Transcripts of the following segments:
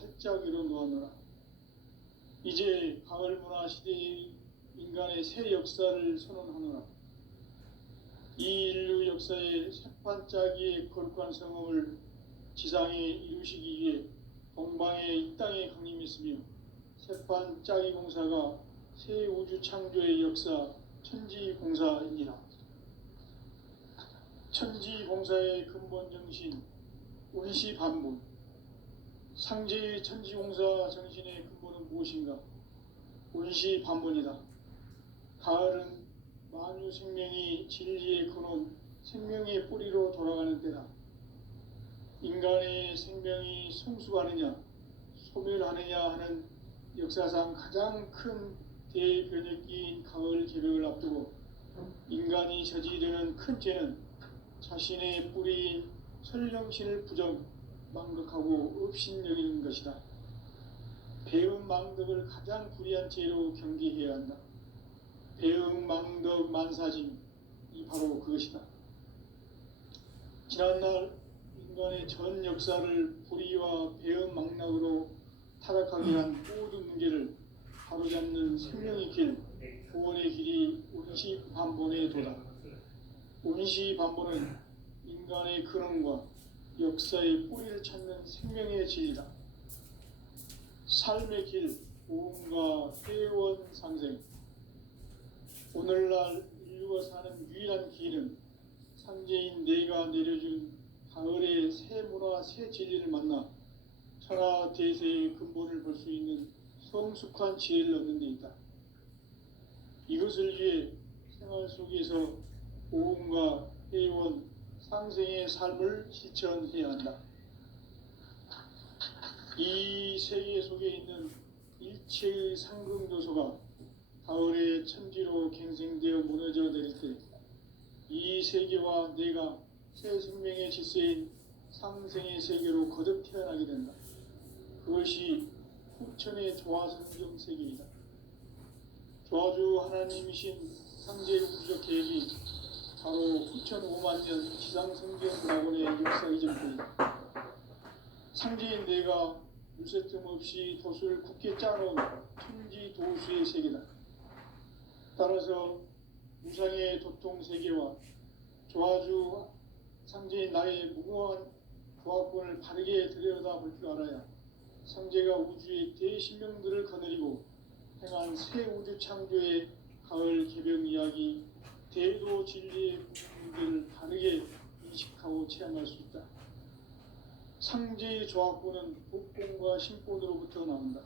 활짝 열어놓았노라. 이제 가을 문화 시대의 인간의 새 역사를 선언하노라. 이 인류 역사의 새판짜기의 거룩한 성험을 지상에 이루시기 위해 동방의 이 땅에 강림했으며 새판짜기 공사가 새 우주 창조의 역사 천지공사이니라. 천지공사의 근본 정신 운시반본. 상제의 천지공사 정신의 근본은 무엇인가? 운시반본이다. 가을은 만유 생명이 진리의 근원, 생명의 뿌리로 돌아가는 때다. 인간의 생명이 성숙하느냐, 소멸하느냐 하는 역사상 가장 큰 대변혁기인 가을 개벽을 앞두고 인간이 저지르는 큰 죄는 자신의 뿌리인 설령신을 부정, 망덕하고 업신여기는 것이다. 배음 망덕을 가장 불의한 죄로 경계해야 한다. 배음 망덕 만사짐이 바로 그것이다. 지난날 인간의 전 역사를 불의와 배음 망락으로 타락하게 한 모든 문제를 바로잡는 생명의 길, 구원의 길이 운시반본의 도다. 운시반본은 인간의 근원과 역사의 뿌리를 찾는 생명의 진리다. 삶의 길, 오음과 회원 상생. 오늘날 인류가 사는 유일한 길은 상제인 내가 내려준 가을의 새 문화, 새 진리를 만나 천하 대세의 근본을 볼 수 있는 성숙한 지혜를 얻는 데 있다. 이것을 위해 생활 속에서 오음과 회원, 상생의 삶을 실천해야 한다. 이 세계 속에 있는 일체의 상승조소가 가을의 천지로 갱생되어 무너져 내릴 때 이 세계와 내가 새 생명의 질서인 상생의 세계로 거듭 태어나게 된다. 그것이 후천의 조화성경 세계이다. 조화주 하나님이신 상제 우주적 계획이 바로 후천 5만 년 지상성경 낙원의 역사 이전부이다. 상제인 내가 물새틈 없이 돛을 굳게 짜놓은 천지 도수의 세계다. 따라서 무상의 도통 세계와 조화주 상제인 나의 무궁한 조화권을 바르게 들여다볼 줄 알아야 상제가 우주의 대신명들을 거느리고 행한 새 우주 창조의 가을 개벽 이야기, 대도 진리의 문제를 바르게 인식하고 체험할 수 있다. 상제의 조화권은 독권과 신권으로부터 나온다.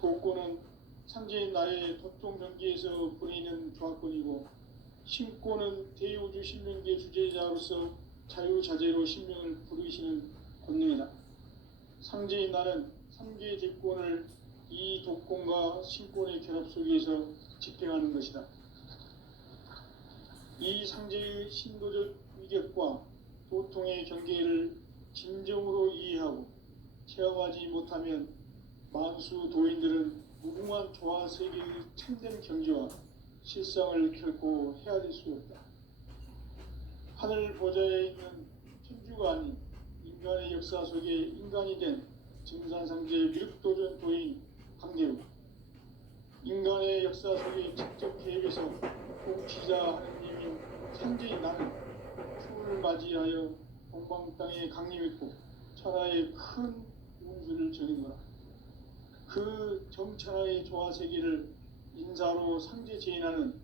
독권은 상제인 나의 도통 경계에서 보이는 조화권이고, 신권은 대우주 신명계 주제자로서 자유자재로 신명을 부르시는 권능이다. 상제인 나는 3개의 대권을 이 독권과 신권의 결합 속에서 집행하는 것이다. 이 상제의 신도적 위격과 도통의 경계를 진정으로 이해하고 체험하지 못하면 만수 도인들은 무궁한 조화 세계의 참된 경지와 실상을 결코 헤아릴 수 없다. 하늘 보좌에 있는 천주가 아닌 인간의 역사 속에 인간이 된 증산상제 미륵도전 도인 강대우, 인간의 역사 속에 직접 계획해서 통치자 하느님인 상제인 나는 추운을 맞이하여 동방 땅에 강림했고 천하의 큰 운수를 정인 거라. 그 정천하의 조화 세계를 인사로 상제 제인하는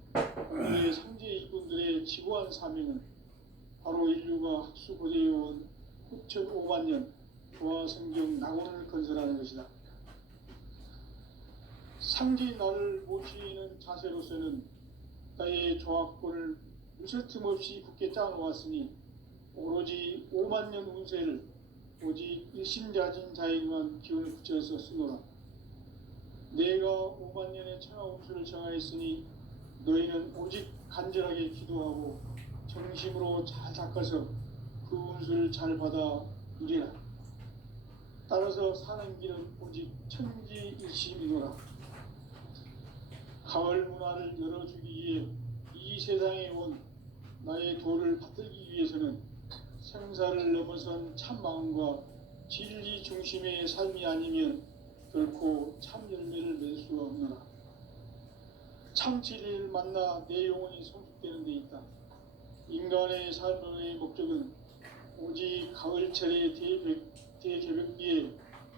우리의 상제 일꾼들의 지고한 사명은 바로 인류가 학수고대해온 후천 5만 년 조화 성경 낙원을 건설하는 것이다. 상제인 나를 모시는 자세로서는 나의 조화권을 무쇠틈 없이 굳게 짜놓았으니 오로지 5만 년 운세를 오직 일심자진 자에게만 기운을 붙여서 쓰노라. 내가 5만 년의 천하 운수를 정하였으니 너희는 오직 간절하게 기도하고 정심으로 잘 닦아서 그 운수를 잘 받아 누리라. 따라서 사는 길은 오직 천지일심이노라. 가을 문화를 열어주기 위해 이 세상에 온 나의 도를 받들기 위해서는 생사를 넘어선 참 마음과 진리 중심의 삶이 아니면 결코 참 열매를 맺을 수가 없노라. 참 진리를 만나 내 영혼이 성숙되는 데 있다. 인간의 삶의 목적은 오직 가을철의 대개벽기에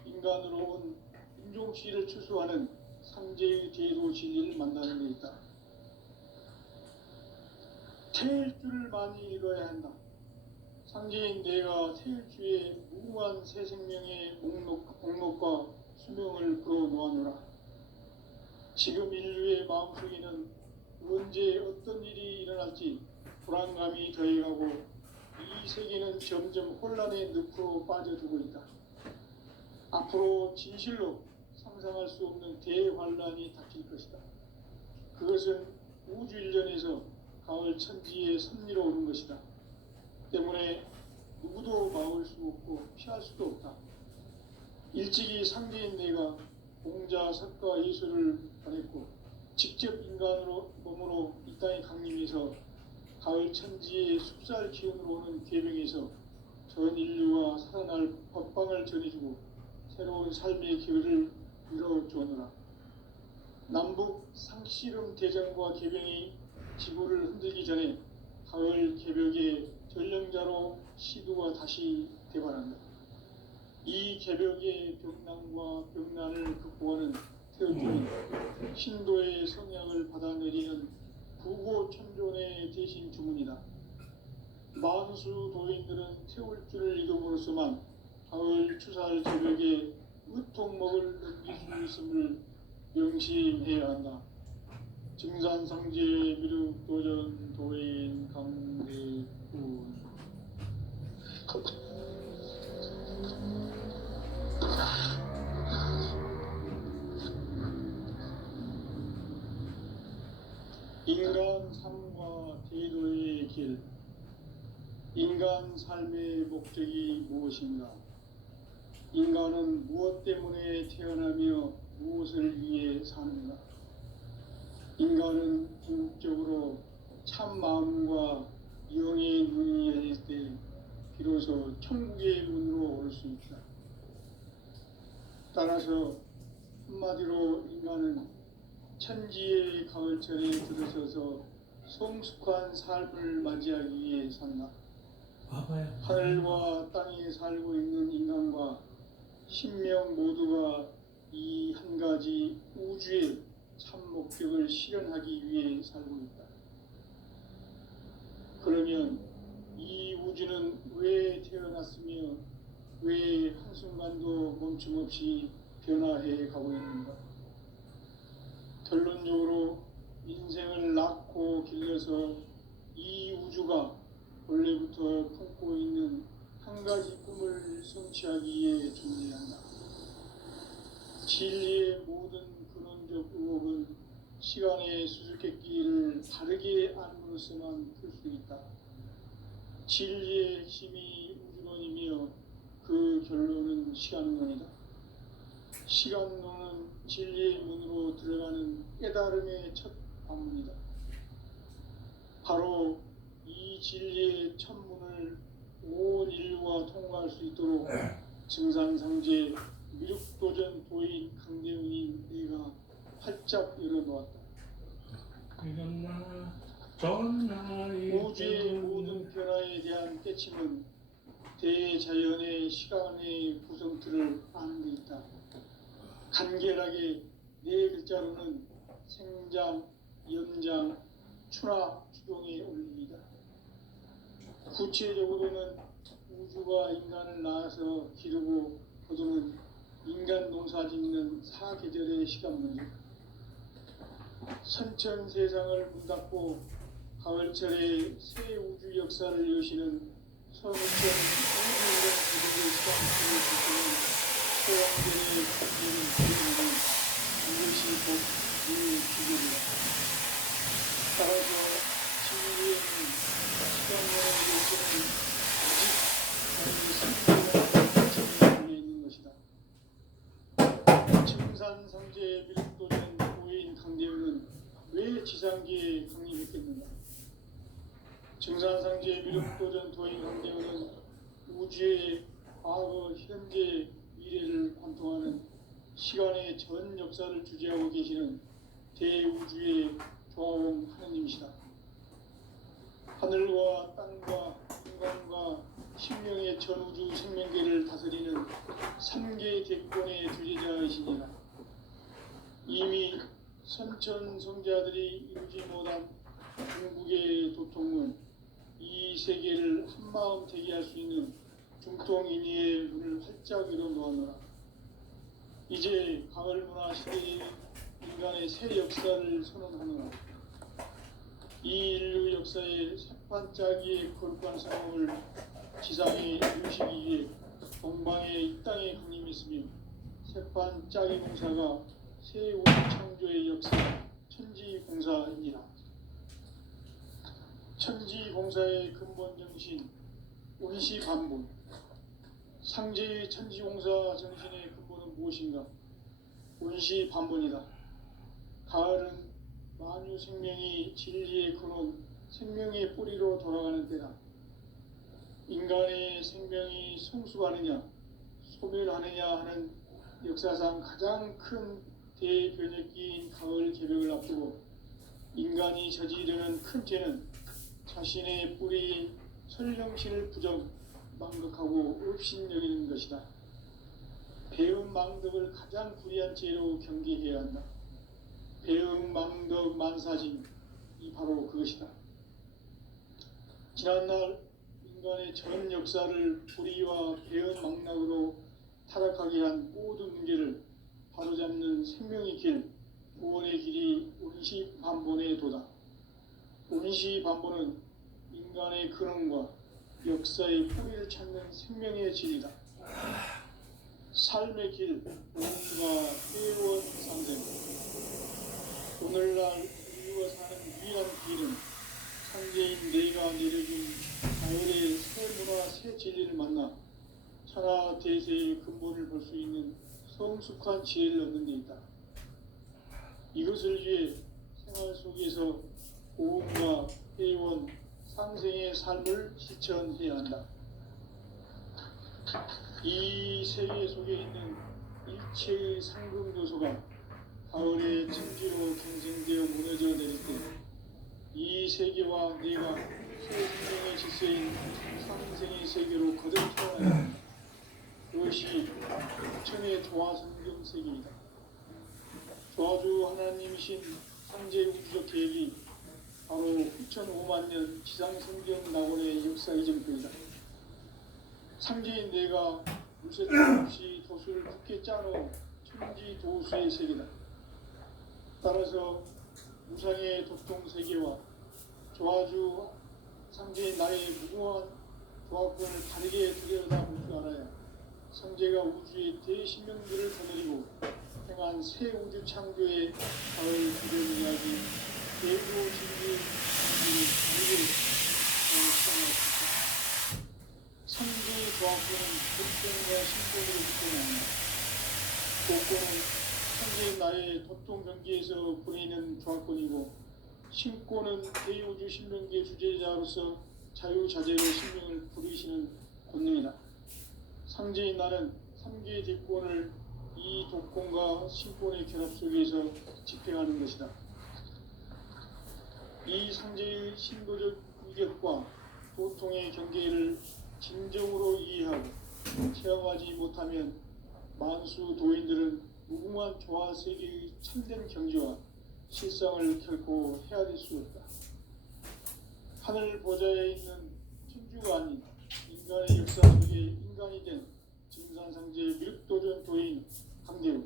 인간으로 온 인종씨를 추수하는 상제의 제도 진리를 만나는 데 있다. 태일주를 많이 읽어야 한다. 상제인 내가 태일주의 무궁한 새 생명의 목록과 수명을 풀어놓아노라. 지금 인류의 마음속에는 언제 어떤 일이 일어날지 불안감이 더해가고 이 세계는 점점 혼란의 늪으로 빠져들고 있다. 앞으로 진실로 상상할 수 없는 대환란이 닥칠 것이다. 그것은 우주 일전에서 가을 천지의 섭리로 오는 것이다. 때문에 누구도 막을 수 없고 피할 수도 없다. 일찍이 상제인 내가 공자, 석가, 예술을 보냈고 직접 인간으로 몸으로 이 땅에 강림해서 가을 천지의 숲살 기운으로 오는 계명에서 전 인류와 살아날 법방을 전해주고 새로운 삶의 기회를 이뤄주었노라. 남북 상씨름 대전과 계병이 지구를 흔들기 전에 가을 개벽의 전령자로 시두가 다시 대발한다. 이 개벽의 벽난과 벽난을 극복하는 태어주는 신도의 성향을 받아내리는 부고천존의 대신 주문이다. 만수 도인들은 태울주를 이름으로서만 가을 추살 개벽에 으통먹을 넘길 수 있음을 명심해야 한다. 증산상제 미륵도전 도인 강대군. 인간 삶과 대도의 길. 인간 삶의 목적이 무엇인가? 인간은 무엇 때문에 태어나며 무엇을 위해 사는가? 인간은 궁극적으로 참 마음과 영의 눈이 열릴 때 비로소 천국의 문으로 올 수 있다. 따라서 한마디로 인간은 천지의 가을철에 들어서서 성숙한 삶을 맞이하기 위해 산다. 하늘과 땅에 살고 있는 인간과 신명 모두가 이 한 가지 우주의 참 목적을 실현하기 위해 살고 있다. 그러면 이 우주는 왜 태어났으며 왜 한순간도 멈춤없이 변화해 가고 있는가? 결론적으로 인생을 낳고 길러서 이 우주가 원래부터 품고 있는 한 가지 꿈을 성취하기 위해 존재한다. 진리의 모든 근원적 의혹은 시간의 수수께끼를 다르게 안으로서만 풀 수 있다. 진리의 핵심이 우주론이며 그 결론은 시간론이다. 시간론은 진리의 문으로 들어가는 깨달음의 첫 관문이다. 바로 이 진리의 첫 문을 온 인류가 통과할 수 있도록 증산상제 미륵도전 도인 강대훈이 내가 활짝 열어놓았다. 우주의 모든 변화에 대한 깨침은 대자연의 시간의 구성틀을 아는 데 있다. 간결하게 네 글자로는 생장, 연장, 추락, 추동의 원리이다. 구체적으로는 우주가 인간을 낳아서 기르고 거두는 인간 농사 짓는 사계절의 시간문이다. 선천 세상을 문 닫고 가을철에 새 우주 역사를 여시는 선천 우주인간 기록의 시간문을 지키는 소왕들의 기록을 기리는 이것이 곧 그 기록이다. 따라서 진리에는 시간문의 요소는 오직 성경의 있는 것이다. 증산상제 미륵도전 도인 강대훈은 왜 지상기에 강림했겠는가? 증산상제 미륵도전 도인 강대훈은 우주의 과거, 현재, 미래를 관통하는 시간의 전 역사를 주재하고 계시는 대우주의 조화원 하느님이시다. 하늘과 땅과 인간과 신명의 전우주 생명계를 다스리는 삼계 대권의 주재자이시니라. 이미 선천성자들이 이루지 못한 중국의 도통은 이 세계를 한마음 되게 할 수 있는 중통인의의 문을 활짝 열어 놓았노라. 이제 가을 문화 시대의 인간의 새 역사를 선언하노라. 이 인류 역사의 새반짝이의 거룩한 상황을 지상에 이루시기 위해 동방의 이 땅에 강림했으며 새반짝이 공사가 새 우주 창조의 역사 천지공사이니라. 천지공사의 근본 정신 운시반본. 상제의 천지공사 정신의 근본은 무엇인가? 운시반본이다. 가을은 만유 생명이 진리의 근원, 생명의 뿌리로 돌아가는 때다. 인간의 생명이 성숙하느냐, 소멸하느냐 하는 역사상 가장 큰 대변혁기인 가을 개벽을 앞두고 인간이 저지르는 큰 죄는 자신의 뿌리인 설령신을 망각하고 업신여기는 것이다. 배음 망덕을 가장 불의한 죄로 경계해야 한다. 배음 망덕 만사진이 바로 그것이다. 지난날 인간의 전 역사를 불의와 배음 망락으로 타락하게 한 모든 문제를 바로잡는 생명의 길, 구원의 길이 운시반본의 도다. 운시반본은 인간의 근원과 역사의 뿌리를 찾는 생명의 진리다. 삶의 길, 우리가 회원 상생. 오늘날 우리가 사는 유일한 길은 상제인 내가 내려준 가을의 새 문화, 새 진리를 만나 천하 대세의 근본을 볼 수 있는 성숙한 지혜를 얻는 데 있다. 이것을 위해 생활 속에서 고음과 회원, 상생의 삶을 실천해야 한다. 이 세계 속에 있는 일체의 상금 요소가 가을의 천지로 경쟁되어 무너져 내릴 때 이 세계와 내가 새 생명의 질서인 상생의 세계로 거듭 태어나야 한다. 그것이 천의 조화성경 세계이다. 조화주 하나님이신 상제 우주적 계획이 바로 9,500만 년 지상성경 낙원의 역사 이전편이다. 상제인 내가 물새통 없이 도수를 굳게 짜놓은 천지 도수의 세계다. 따라서 무상의 도통 세계와 조화주 상제인 나의 무궁한 조화권을 다르게 들여다볼 줄 알아야 상제가 우주의 대신명들을 거느리고 행한 새 우주 창조의 가을 기존 이야기 대구 진리 우리를 시작할 수 있다. 상제의 조화권은 도통과 신권으로 붙어나온다. 도권은 상제인 나의 도통 경계에서 보내는 조화권이고 신권은 대우주 신명계 주제자로서 자유자재로 신명을 부리시는 권능이다. 상제인 나는 3개의 대권을 이 도권과 신권의 결합 속에서 집행하는 것이다. 이 상제의 신도적 위격과 도통의 경계를 진정으로 이해하고 체험하지 못하면 만수 도인들은 무궁한 조화 세계의 참된 경지와 실상을 결코 헤아릴 수 없다. 하늘 보좌에 있는 천주가 아닌 인간의 역사 속에 인간이 된 증산상제 밀도전 도인 강대우,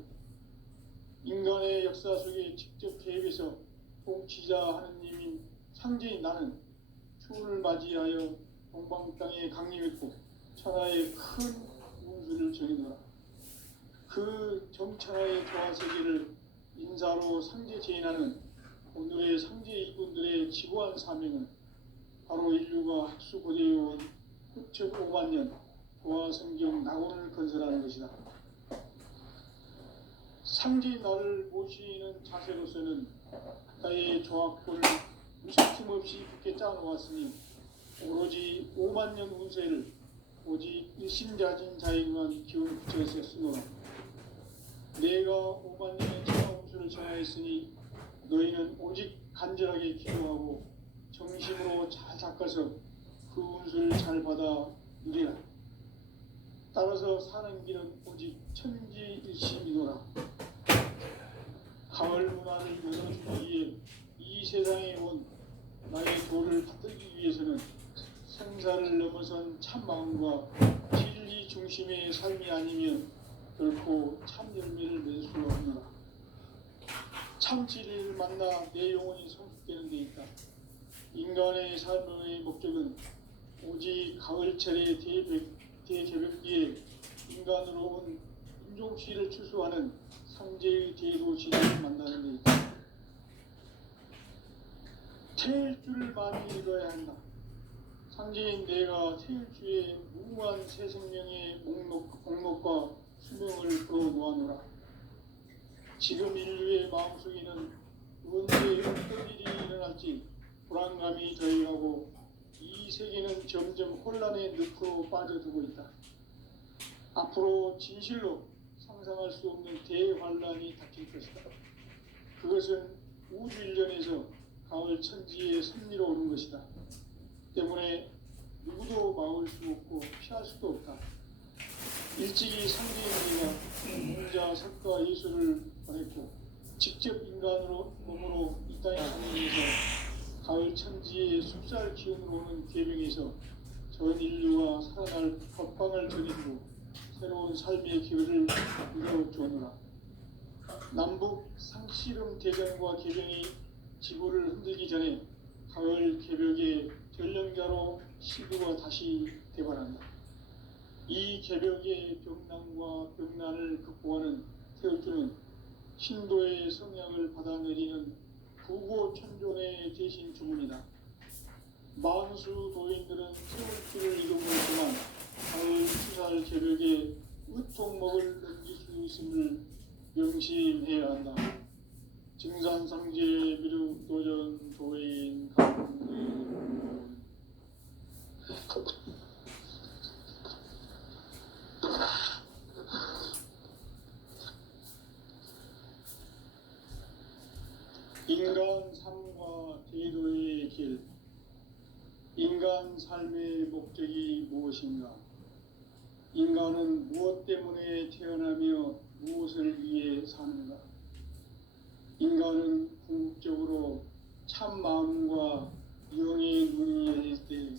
인간의 역사 속에 직접 개입해서 통치자 하느님인 상제인 나는 추운을 맞이하여 동방 땅에 강림했고 천하의 큰 운수를 정해놓아 그 정천하의 조화세계를 인사로 상제 제인하는 오늘의 상제 이분들의 지고한 사명은 바로 인류가 학수고대해온 9,500만 년 조화성경 낙원을 건설하는 것이다. 상제인 나를 모시는 자세로서는 나의 조화권을 틈없이 굳게 짜놓았으니 오로지 5만 년 운세를 오직 일심자진 자에게만 기운을 붙여 있었으므로 내가 5만 년의 천하홍수를 전하였으니 너희는 오직 간절하게 기도하고 정심으로 잘 닦아서 그 운수를 잘 받아 누리라. 따라서 사는 길은 오직 천지일심이노라. 가을 문화를 열어주기 위해 이 세상에 온 나의 도를 받들기 위해서는 생사를 넘어선 참마음과 진리 중심의 삶이 아니면 결코 참 열매를 맺을 수 없노라. 참 진리를 만나 내 영혼이 성숙되는 데 있다. 인간의 삶의 목적은 오직 가을철의 대개벽기에 인간으로 온 인종시를 추수하는 상제의 대도 진리를 만나는 데 있다. 태일주를 많이 읽어야 한다. 상제인 내가 태일주의 무궁한 새 생명의 목록과 수명을 풀어놓아노라. 지금 인류의 마음속에는 언제 어떤 일이 일어날지 불안감이 더해가고 이 세계는 점점 혼란의 늪으로 빠져들고 있다. 앞으로 진실로 상상할 수 없는 대환란이 닥칠 것이다. 그것은 우주 일련에서 가을 천지의 섭리로 오는 것이다. 때문에 누구도 막을 수 없고 피할 수도 없다. 일찍이 상제인이가 공자, 석가, 예수를 보냈고 직접 인간으로 몸으로 이 땅에 다니면서 가을 천지의 숲살 기운으로 오는 계명에서 전 인류가 살아날 법방을 전해주고 새로운 삶의 기회를 이루어주오노라. 남북 상씨름 대전과 개병이 지구를 흔들기 전에 가을 개벽의 전령자로 시두가 다시 대발한다. 이 개벽의 병난과 병난을 극복하는 태울주는 신도의 성약을 받아내리는 부고천존의 대신 주문이다. 만수 도인들은 태울주를 이루고 있지만 가을 추살 개벽에 으통목을 넘길 수 있음을 명심해야 한다. 증산상제 미륵도전 도인 강대 인간 삶과 제도의 길. 인간 삶의 목적이 무엇인가? 인간은 무엇 때문에 태어나며 무엇을 위해 사는가? 인간은 궁극적으로 참 마음과 영의 눈이 열릴 때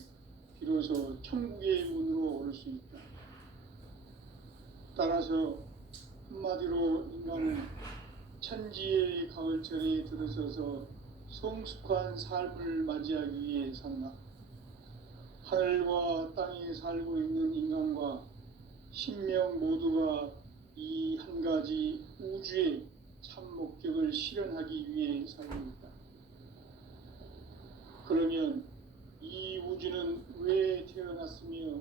비로소 천국의 문으로 올 수 있다. 따라서 한마디로 인간은 천지의 가을철에 들어서서 성숙한 삶을 맞이하기 위해 산다. 하늘과 땅에 살고 있는 인간과 신명 모두가 이 한 가지 우주의 참 목적을 실현하기 위해 살고 있다. 그러면 이 우주는 왜 태어났으며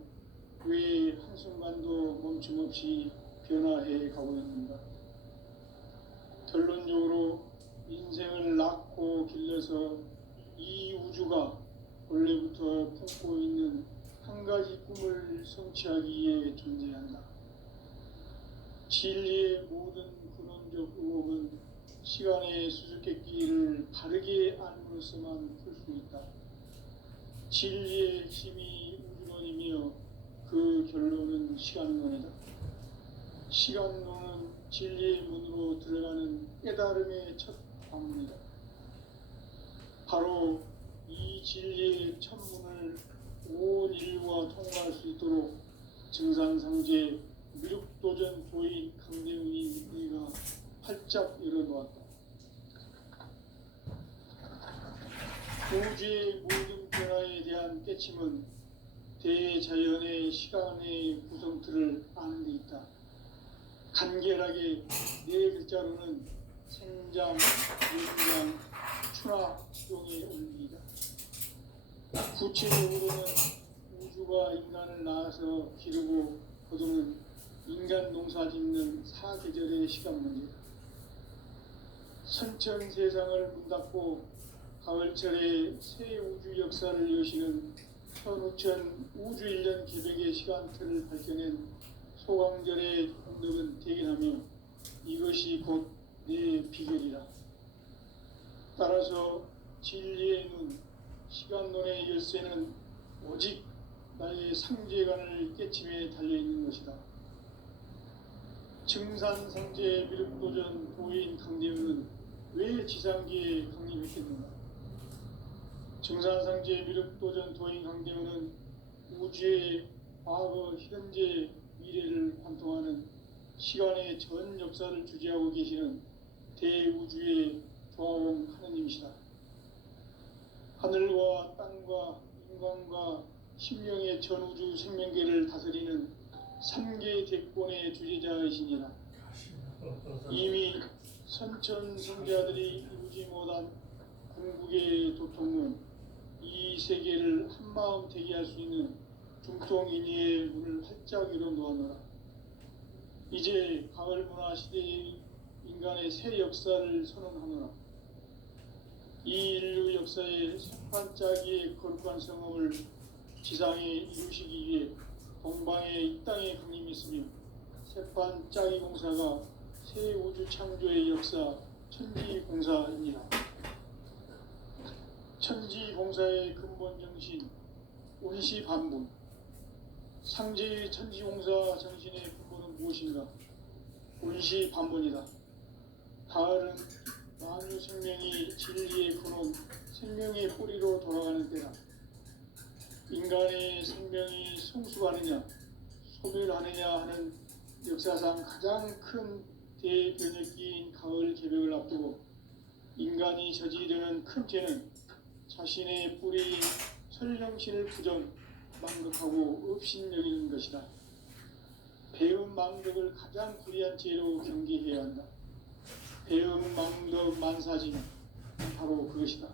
왜 한순간도 멈춤없이 변화해 가고 있는가? 결론적으로 인생을 낳고 길러서 이 우주가 원래부터 품고 있는 한 가지 꿈을 성취하기 위해 존재한다. 진리의 모든 근원적 의혹은 시간의 수수께끼를 바르게 알므로서만 풀 수 있다. 진리의 핵심이 우주론이며 그 결론은 시간론이다. 시간론은 진리의 문으로 들어가는 깨달음의 첫 관문이다. 바로 이 진리의 첫 문을 온 인류가 통과할 수 있도록 증산상제 미륵도전 도인 강대훈이 우리가 활짝 열어놓았다. 우주의 모든 변화에 대한 깨침은 대자연의 시간의 구성틀을 아는 데 있다. 간결하게 네 글자로는 생장, 연장, 추락용의 원리이다. 구체적으로는 우주가 인간을 낳아서 기르고 거두는 인간 농사 짓는 사계절의 시간 문제다. 선천 세상을 문 닫고 가을철에 새 우주 역사를 여시는 선우천 우주 1년 개벽의 시간표를 밝혀낸 소강절의 공덕은 대견하며 이것이 곧 내 비결이라. 따라서 진리의 눈, 시간론의 열쇠는 오직 나의 상제관을 깨침에 달려있는 것이다. 증산상제 미륵도전 도인 강대우는 왜 지상기에 강림했겠는가? 증산상제 미륵도전 도인 강대우는 우주의 과거, 현재, 미래를 관통하는 시간의 전 역사를 주재하고 계시는 대우주의 조화원 하느님이시다. 하늘과 땅과 인간과 신명의 전우주 생명계를 다스리는 3개 대권의 주재자이시니라. 이미 선천성자들이 이루지 못한 궁극의 도통은 이 세계를 한마음 되게 할 수 있는 중통인의의 문을 활짝 열어 놓았노라. 이제 가을 문화 시대의 인간의 새 역사를 선언하노라. 이 인류 역사의 sep판짜기의 거룩한 성험을 지상에 이루시기 위해 동방의 이 땅에 강림했으며 sep판짜기 공사가 새 우주 창조의 역사 천지공사입니다. 천지공사의 근본 정신 운시반분. 상제의 천지공사 정신의 근본은 무엇인가? 운시반분이다. 가을은 만유 생명이 진리의 근원, 생명의 뿌리로 돌아가는 때다. 인간의 생명이 성숙하느냐, 소멸하느냐 하는 역사상 가장 큰 대변혁기인 가을 개벽을 앞두고 인간이 저지르는 큰 죄는 자신의 뿌리인 설령신을 부정, 망덕하고 업신여기는 것이다. 배음 망덕을 가장 불의한 죄로 경계해야 한다. 배음 망덕 만사지는 바로 그것이다.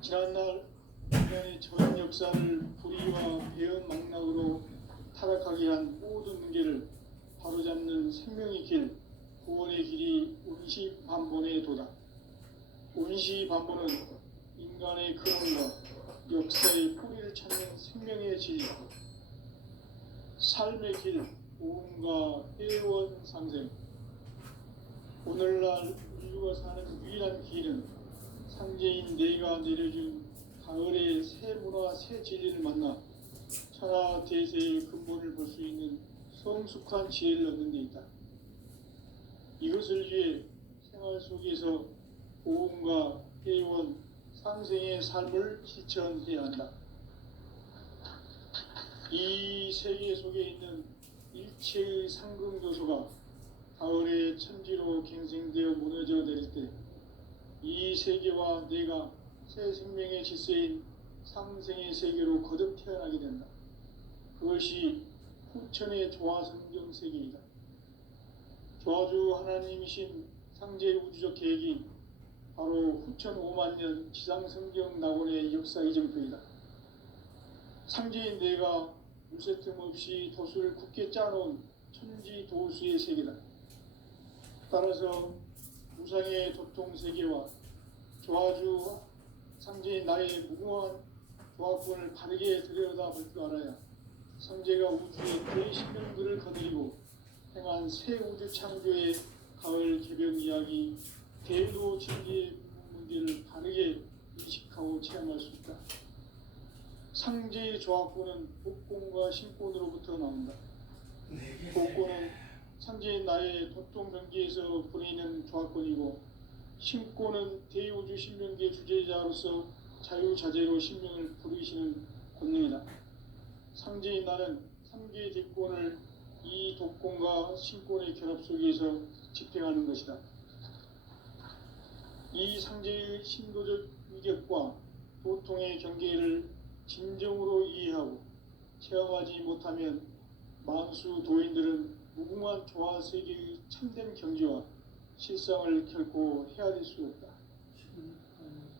지난날 인간의 전 역사를 불의와 배음 망락으로 타락하게 한 모든 문제를 바로잡는 생명의 길, 구원의 길이 운시반본의 도다. 운시반본은 인간의 근원과 역사의 뿌리를 찾는 생명의 진리, 삶의 길, 오음과 회원 상생. 오늘날 인류가 사는 유일한 길은 상제인 내가 내려준 가을의 새 문화, 새 진리를 만나 천하 대세의 근본을 볼 수 있는 성숙한 지혜를 얻는 데 있다. 이것을 위해 생활 속에서 오음과 회원, 상생의 삶을 실천해야 한다. 이 세계 속에 있는 일체의 상승조소가 가을의 천지로 갱생되어 무너져 내릴 때 이 세계와 내가 새 생명의 질서인 상생의 세계로 거듭 태어나게 된다. 그것이 후천의 조화성경 세계이다. 조화주 하나님이신 상제 우주적 계획이 바로 후천 5만년 지상성경 낙원의 역사 이정표이다. 상제인 내가 물새틈 없이 도수를 굳게 짜놓은 천지 도수의 세계다. 따라서 무상의 도통세계와 조화주 상제인 나의 무궁한 조합권을 바르게 들여다볼 줄 알아야 상제가 우주의 대신명들을 거느리고 행한 새 우주 창조의 가을 개벽 이야기, 대도 진리의 문제를 바르게 인식하고 체험할 수 있다. 상제의 조합권은 복권과 신권으로부터 나온다. 복권은 상제인 나의 도통 경계에서 보내는 조합권이고, 신권은 대우주 신명계 주제자로서 자유자재로 신명을 부르시는 권능이다. 상제인 나는 3개의 대권을 이 독권과 신권의 결합 속에서 집행하는 것이다. 이 상제의 신도적 위격과 도통의 경계를 진정으로 이해하고 체험하지 못하면 만수 도인들은 무궁한 조화 세계의 참된 경지와 실상을 결코 헤아릴 수 없다.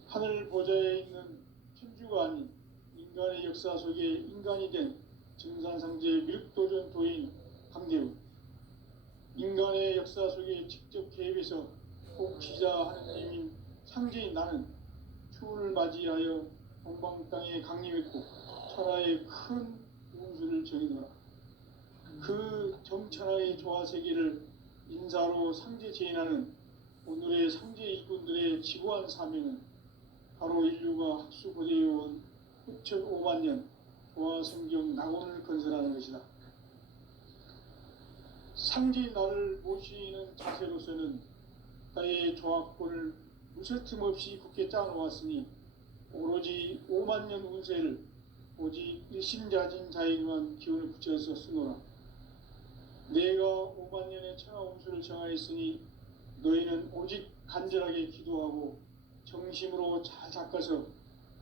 하늘 보좌에 있는 천주가 아닌 인간의 역사 속에 인간이 된 증산상제 미륵도전 도인 강대우, 인간의 역사 속에 직접 개입해서 복지자 하느님인 상제인 나는 추운을 맞이하여 동방 땅에 강림했고 천하의 큰 운수를 정해놓으라. 그 정천하의 조화세계를 인사로 상제 제인하는 오늘의 상제 일꾼들의 지고한 사명은 바로 인류가 학수고대해온 6,500만 년 조화성경 낙원을 건설하는 것이다. 상제 나를 모시는 자세로서는 나의 조합권을 무쇠틈 없이 굳게 짜놓았으니 오로지 5만 년 운세를 오직 일심자진 자에게만 기운을 붙여서 쓰노라. 내가 5만 년의 천하 운수를 정하였으니 너희는 오직 간절하게 기도하고 정심으로 잘 닦아서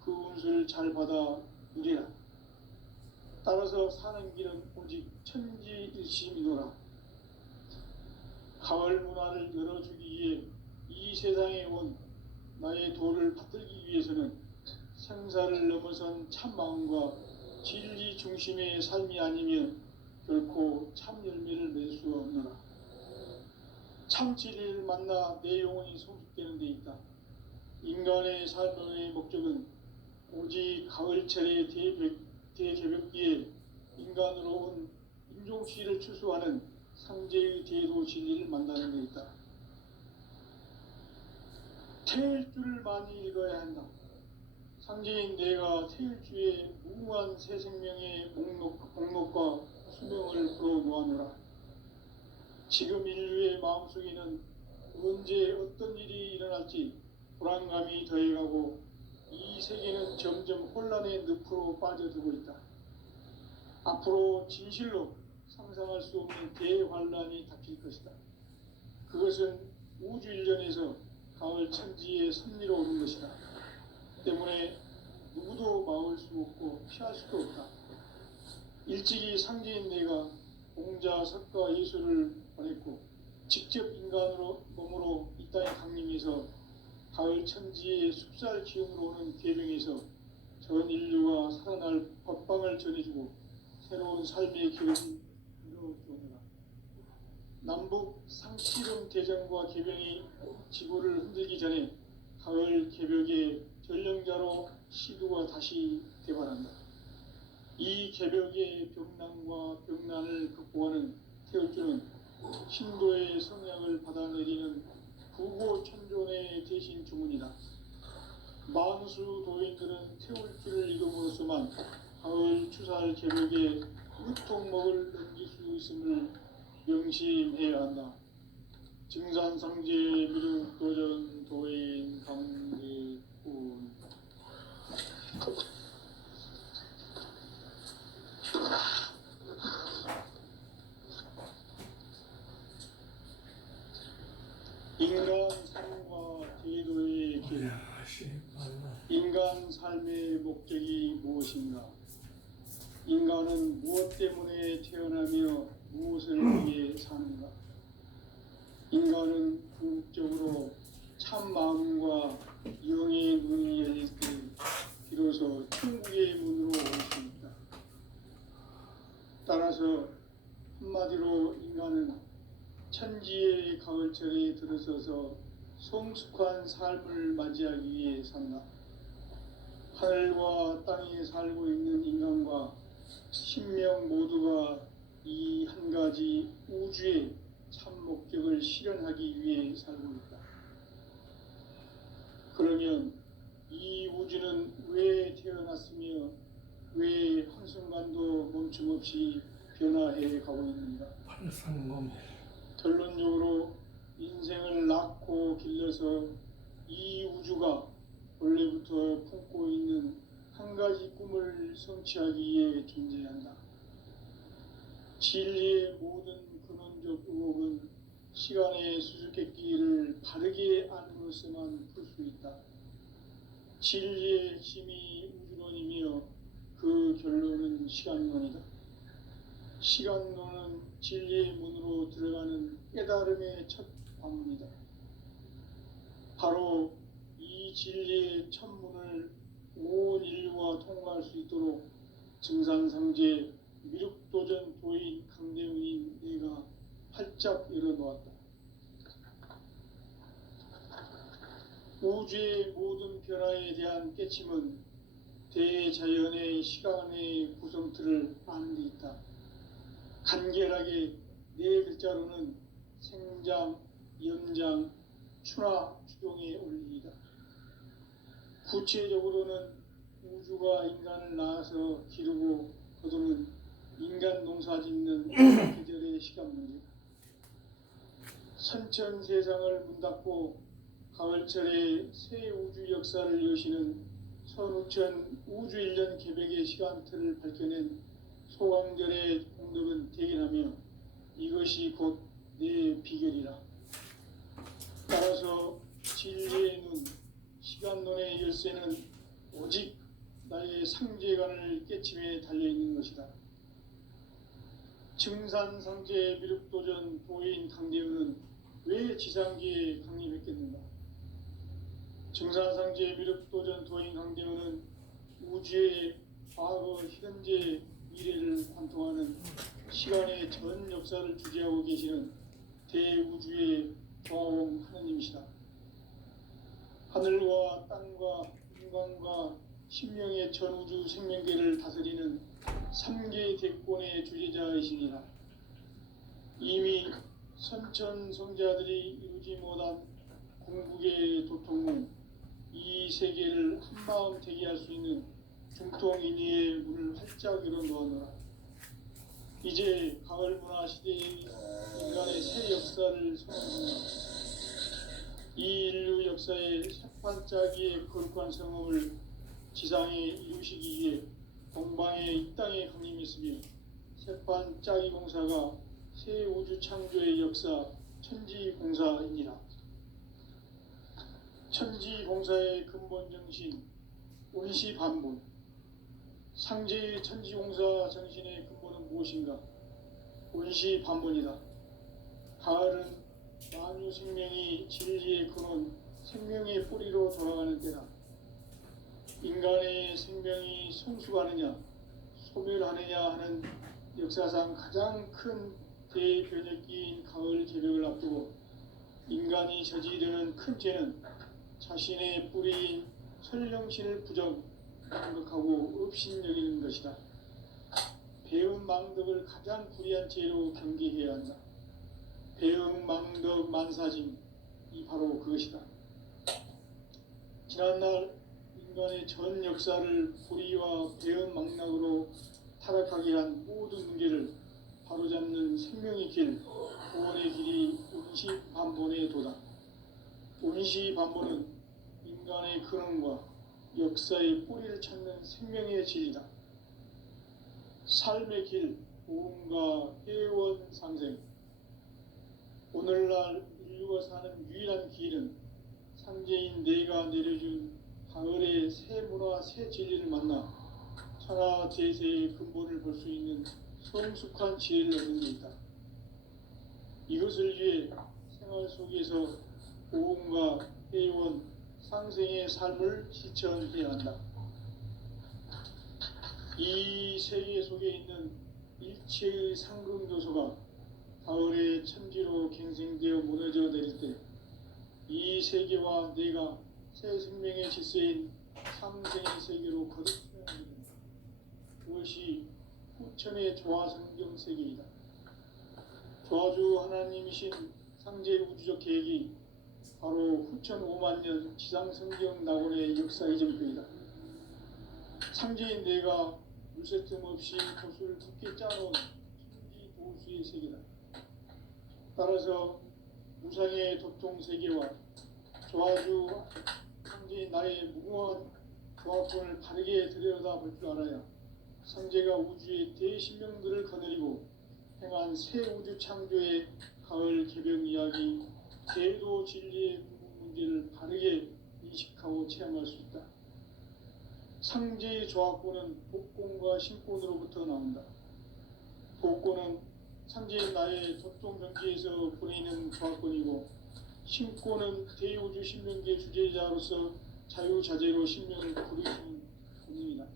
그 운수를 잘 받아 누리라. 따라서 사는 길은 오직 천지일심이노라. 가을 문화를 열어주기 위해 이 세상에 온 나의 도를 받들기 위해서는 생사를 넘어선 참마음과 진리 중심의 삶이 아니면 결코 참 열매를 맺을 수 없노라. 참 진리를 만나 내 영혼이 성숙되는 데 있다. 인간의 삶의 목적은 오직 가을철의 대개벽기에 인간으로 온 인종시를 추수하는 상제의 대도 진리를 만나는 데 있다. 태일주를 많이 읽어야 한다. 상제인 내가 태일주의 무궁한 새 생명의 목록과 수명을 풀어놓아노라. 지금 인류의 마음속에는 언제 어떤 일이 일어날지 불안감이 더해가고 이 세계는 점점 혼란의 늪으로 빠져들고 있다. 앞으로 진실로 상상할 수 없는 대환란이 닥칠 것이다. 그것은 우주 일련에서 가을 천지의 섭리로 오는 것이다. 때문에 누구도 막을 수 없고 피할 수도 없다. 일찍이 상제인 내가 공자, 석가, 예수를 보냈고 직접 인간으로 몸으로 이 땅에 강림해서 가을 천지의 숲살 기운으로 오는 계명에서 전 인류가 살아날 법방을 전해주고 새로운 삶의 길을 이루어주노라. 남북 상씨름 대전과 개병이 지구를 흔들기 전에 가을 개벽의 전령자로 시두가 다시 개발한다. 이 개벽의 병난과 병난을 극복하는 태울주는 신도의 성향을 받아내리는 부고천존의 대신 주문이다. 만수 도인들은 태울주를 읽음으로써만 가을 추살 개벽에 으통목을 넘길 수 있음을 명심해야 한다. 증산상제 미륵도전 도인 강대군. 인간 삶과 제도의 길. 인간 삶의 목적이 무엇인가? 인간은 무엇 때문에 태어나며 무엇을 위해 사는가? 인간은 궁극적으로 참 마음과 영의 눈이 열릴 때 비로소 천국의 문으로 올 수 있다. 따라서 한마디로 인간은 천지의 가을철에 들어서서 성숙한 삶을 맞이하기 위해 산다. 하늘과 땅에 살고 있는 인간과 신명 모두가 이 한 가지 우주의 참 목적을 실현하기 위해 살고 있다. 그러면 이 우주는 왜 태어났으며 왜 한순간도 멈춤없이 변화해 가고 있는가? 결론적으로 인생을 낳고 길러서 이 우주가 원래부터 품고 있는 한 가지 꿈을 성취하기 위해 존재한다. 진리의 모든 근원적 의혹은 시간의 수수께끼를 바르게 안으로서만 풀 수 있다. 진리의 핵심이 우주론이며 그 결론은 시간론이다. 시간론은 진리의 문으로 들어가는 깨달음의 첫 관문이다. 바로 이 진리의 첫 문을 온 인류가 통과할 수 있도록 증산상제 미륵도전 도인 강대훈인 내가 활짝 열어놓았다. 우주의 모든 변화에 대한 깨침은 대자연의 시간의 구성틀을 아는 데 있다. 간결하게 네 글자로는 생장, 연장, 추나 추종의 원리이다. 구체적으로는 우주가 인간을 낳아서 기르고 거두는 인간 농사 짓는 계절의 시간 문제. 선천 세상을 문 닫고 가을철에 새 우주 역사를 여시는 선우천 우주 1년 개백의 시간틀을 밝혀낸 소강절의 공덕은 대견하며 이것이 곧 내 비결이라. 따라서 진리의 눈, 시간론의 열쇠는 오직 나의 상제관을 깨침에 달려있는 것이다. 증산상제 미륵도전 도인 강대우는 왜 지상기에 강림했겠는가? 증산상제 미륵도전 도인 강대우는 우주의 과거, 현재, 미래를 관통하는 시간의 전 역사를 주재하고 계시는 대우주의 정화홍 하느님이시다. 하늘과 땅과 인간과 신명의 전우주 생명계를 다스리는 3개 대권의 주제자이시니라. 이미 선천성자들이 이루지 못한 궁극의 도통은 이 세계를 한마음 되게 할 수 있는 중통인의의 문을 활짝 열어 놓았노라. 이제 가을 문화 시대의 인간의 새 역사를 선언합니다. 이 인류 역사의 새판짜기의 거룩한 성험을 지상에 이루시기 위해 동방의 이 땅에 강림했으며 새판짜기 공사가 새 우주 창조의 역사 천지공사이니라. 천지공사의 근본 정신 온시반본. 상제의 천지공사 정신의 근본은 무엇인가? 온시반본이다. 가을은 만유 생명이 진리의 근원, 생명의 뿌리로 돌아가는 때다. 인간의 생명이 성숙하느냐, 소멸하느냐 하는 역사상 가장 큰 대변혁기인 가을 개벽을 앞두고 인간이 저지르는 큰 죄는 자신의 뿌리인 설령신을 부정하고 업신여기는 것이다. 배움 망덕을 가장 불의한 죄로 경계해야 한다. 배움 망덕 만사짐이 바로 그것이다. 지난날 인간의 전 역사를 불의와 배움 망락으로 타락하게 한 모든 문제를 바로잡는 생명의 길, 구원의 길이 온시반본의 도다. 온시반본은 인간의 근원과 역사의 뿌리를 찾는 생명의 진리다. 삶의 길, 보험과 회원 상생. 오늘날 인류가 사는 유일한 길은 상제인 내가 내려준 가을의 새 문화, 새 진리를 만나 천하 제세의 근본을 볼 수 있는 성숙한 지혜를 얻는 데 있다. 이것을 위해 생활 속에서 보험과 회원, 상생의 삶을 실천해야 한다. 이 세계 속에 있는 일체의 상금 요소가 가을의 천지로 갱생되어 무너져 내릴 때 이 세계와 내가 새 생명의 질서인 상생의 세계로 거듭나게 된다. 그것이 후천의 조화성경 세계이다. 조화주 하나님이신 상제 우주적 계획이 바로 후천 5만 년 지상성경 낙원의 역사 이전표이다. 상제인 내가 물새틈 없이 돛을 굳게 짜놓은 천지 도수의 세계다. 따라서 무상의 도통 세계와 조화주 상제인 나의 무궁한 조화권을 바르게 들여다볼 줄 알아야 상제가 우주의 대신명들을 거느리고 행한 새 우주 창조의 가을 개벽 이야기, 제도 진리의 구분 문제를 바르게 인식하고 체험할 수 있다. 상제의 조화권은 복권과 신권으로부터 나온다. 복권은 상제의 나의 도통 경계에서 보내는 조화권이고, 신권은 대우주 신명계 주제자로서 자유자재로 신명을 부르시는 본능이다.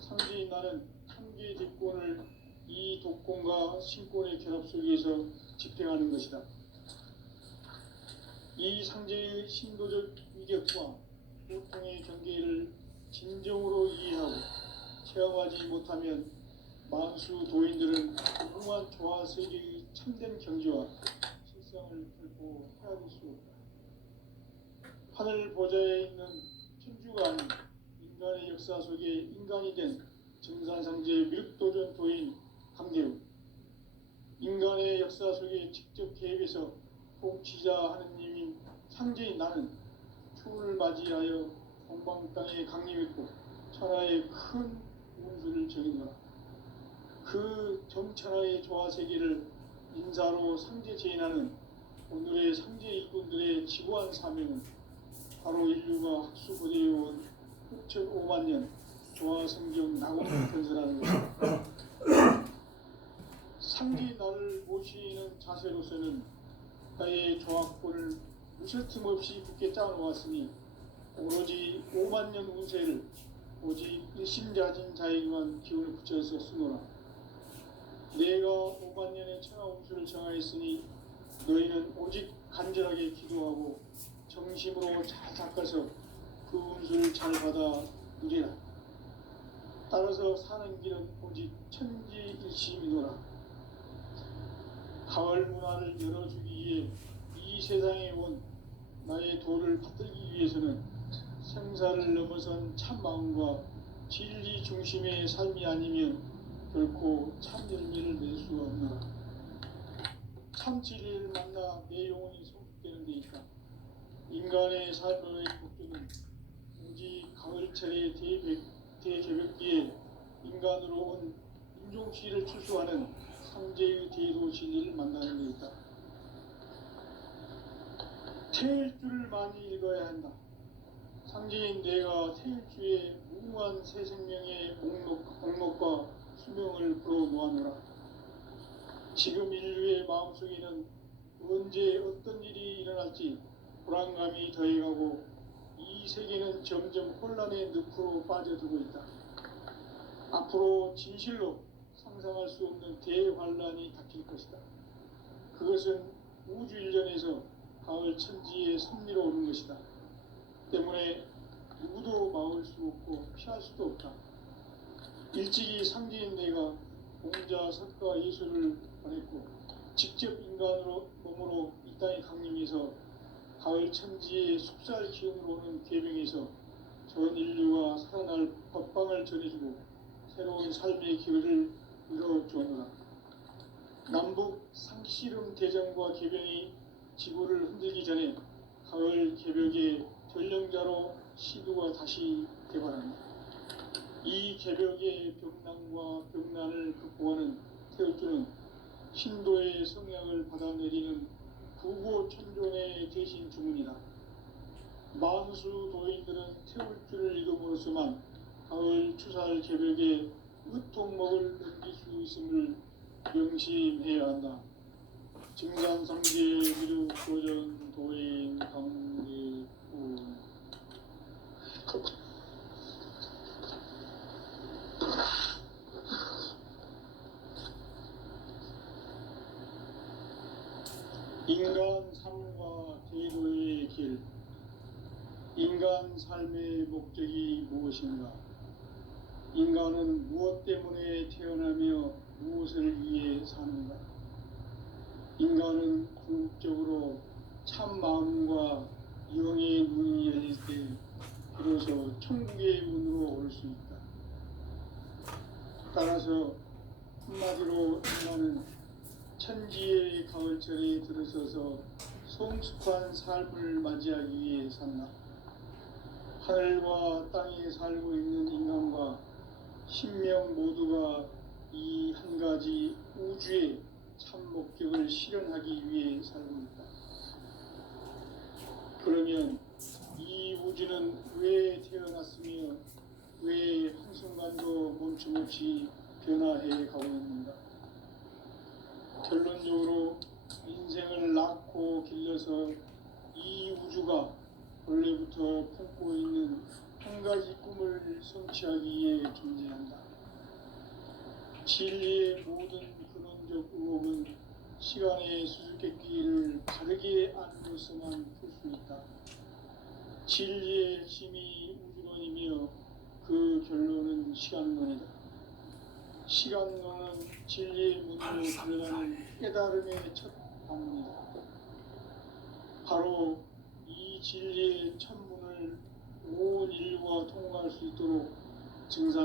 상제인 나는 3개의 대권을 이 독권과 신권의 결합 속에서 집행하는 것이다. 이 상제의 신도적 위격과 고통의 경계를 진정으로 이해하고 체험하지 못하면 만수 도인들은 무궁한 조화 세계의 참된 경지와 실상을 결코 헤아릴 수 없다. 하늘 보좌에 있는 천주가 아닌 인간의 역사 속에 인간이 된 정산상제 밀도전 도인 강대우, 인간의 역사 속에 직접 개입해서 통치자 하느님인 상제인 나는 추운을 맞이하여 동방 땅에 강림했고 천하의 큰 운수를 정인노라. 그 정천하의 조화 세계를 인사로 상제 제인하는 오늘의 상제 일꾼들의 지고한 사명은 바로 인류가 학수고대해온 6,500만 년 조화 성경 낙원을 건설하는 것입니다. 상제 나를 모시는 자세로서는 나의 조화권을 무설틈 없이 굳게 짜놓았으니 오로지 5만 년 운세를 오직 일심자진 자에게만 기운을 붙여서 쓰노라. 내가 5만 년의 천하 운수를 정하였으니 너희는 오직 간절하게 기도하고 정심으로 잘 닦아서 그 운수를 잘 받아 누리라. 따라서 사는 길은 오직 천지일심이노라. 가을 문화를 열어주기 위해 이 세상에 온 나의 도를 받들기 위해서는 생사를 넘어선 참마음과 진리 중심의 삶이 아니면 결코 참 열매를 낼 수가 없노라. 참 진리를 만나 내 영혼이 성숙되는 데 있다. 인간의 삶의 목적은 오직 가을철의 대개벽기에 인간으로 온 인종시를 추수하는 상제의 대도 진리를 만나는 데 있다. 태일주를 많이 읽어야 한다. 상제인 내가 태일주의 무궁한 새 생명의 목록과 수명을 불어놓아노라. 지금 인류의 마음속에는 언제 어떤 일이 일어날지 불안감이 더해가고 이 세계는 점점 혼란의 늪으로 빠져들고 있다. 앞으로 진실로 상상할 수 없는 대환란이 닥칠 것이다. 그것은 우주 일전에서 가을 천지의 섭리로 오는 것이다. 때문에 누구도 막을 수 없고 피할 수도 없다. 일찍이 상제인 내가 공자, 석가, 예수를 보냈고 직접 인간으로 몸으로 이 땅에 강림해서 가을 천지의 속살 기운으로 오는 계명에서 전 인류가 살아날 법방을 전해주고 새로운 삶의 기회를 이뤄주었노라. 남북 상씨름 대전과 개병이 지구를 흔들기 전에 가을 개벽의 전령자로 시두가 다시 개발한다. 이 개벽의 병난과 병난을 극복하는 태울주는 신도의 성약을 받아내리는 부고천존의 대신 주문이다. 만수 도인들은 태울주를 이름으로서만 가을 추살 개벽에 으통목을 넘길 수 있음을 명심해야 한다. 증산상제 미륵 도전 도인 강대우. 인간 삶과 제도의 길. 인간 삶의 목적이 무엇인가? 인간은 무엇 때문에 태어나며 무엇을 위해 사는가? 인간은 궁극적으로 참 마음과 영의 눈이 열릴 때 비로소 천국의 문으로 올 수 있다. 따라서 한마디로 인간은 천지의 가을철에 들어서서 성숙한 삶을 맞이하기 위해 산다. 하늘과 땅에 살고 있는 인간과 신명 모두가 이 한 가지 우주의 참 목적을 실현하기 위해 살고 있다. 그러면 이 우주는 왜 태어났으며 왜 한순간도 멈춤없이 변화해 가고 있는가? 결론적으로 인생을 낳고 길러서 이 우주가 원래부터 품고 있는 한 가지 꿈을 성취하기 위해 존재한다. 진리의 모든 근원적 의혹은 시간의 수수께끼를 바르게 안으로서만 풀 수 있다. 진리의 핵심이 우주론이며 그 결론은 시간론이다. 시간론은 진리의 문으로 들어가는 깨달음의 첫 방문이다. 바로 이 진리의 첫 문을 온 인류가 통과할 수 있도록 증상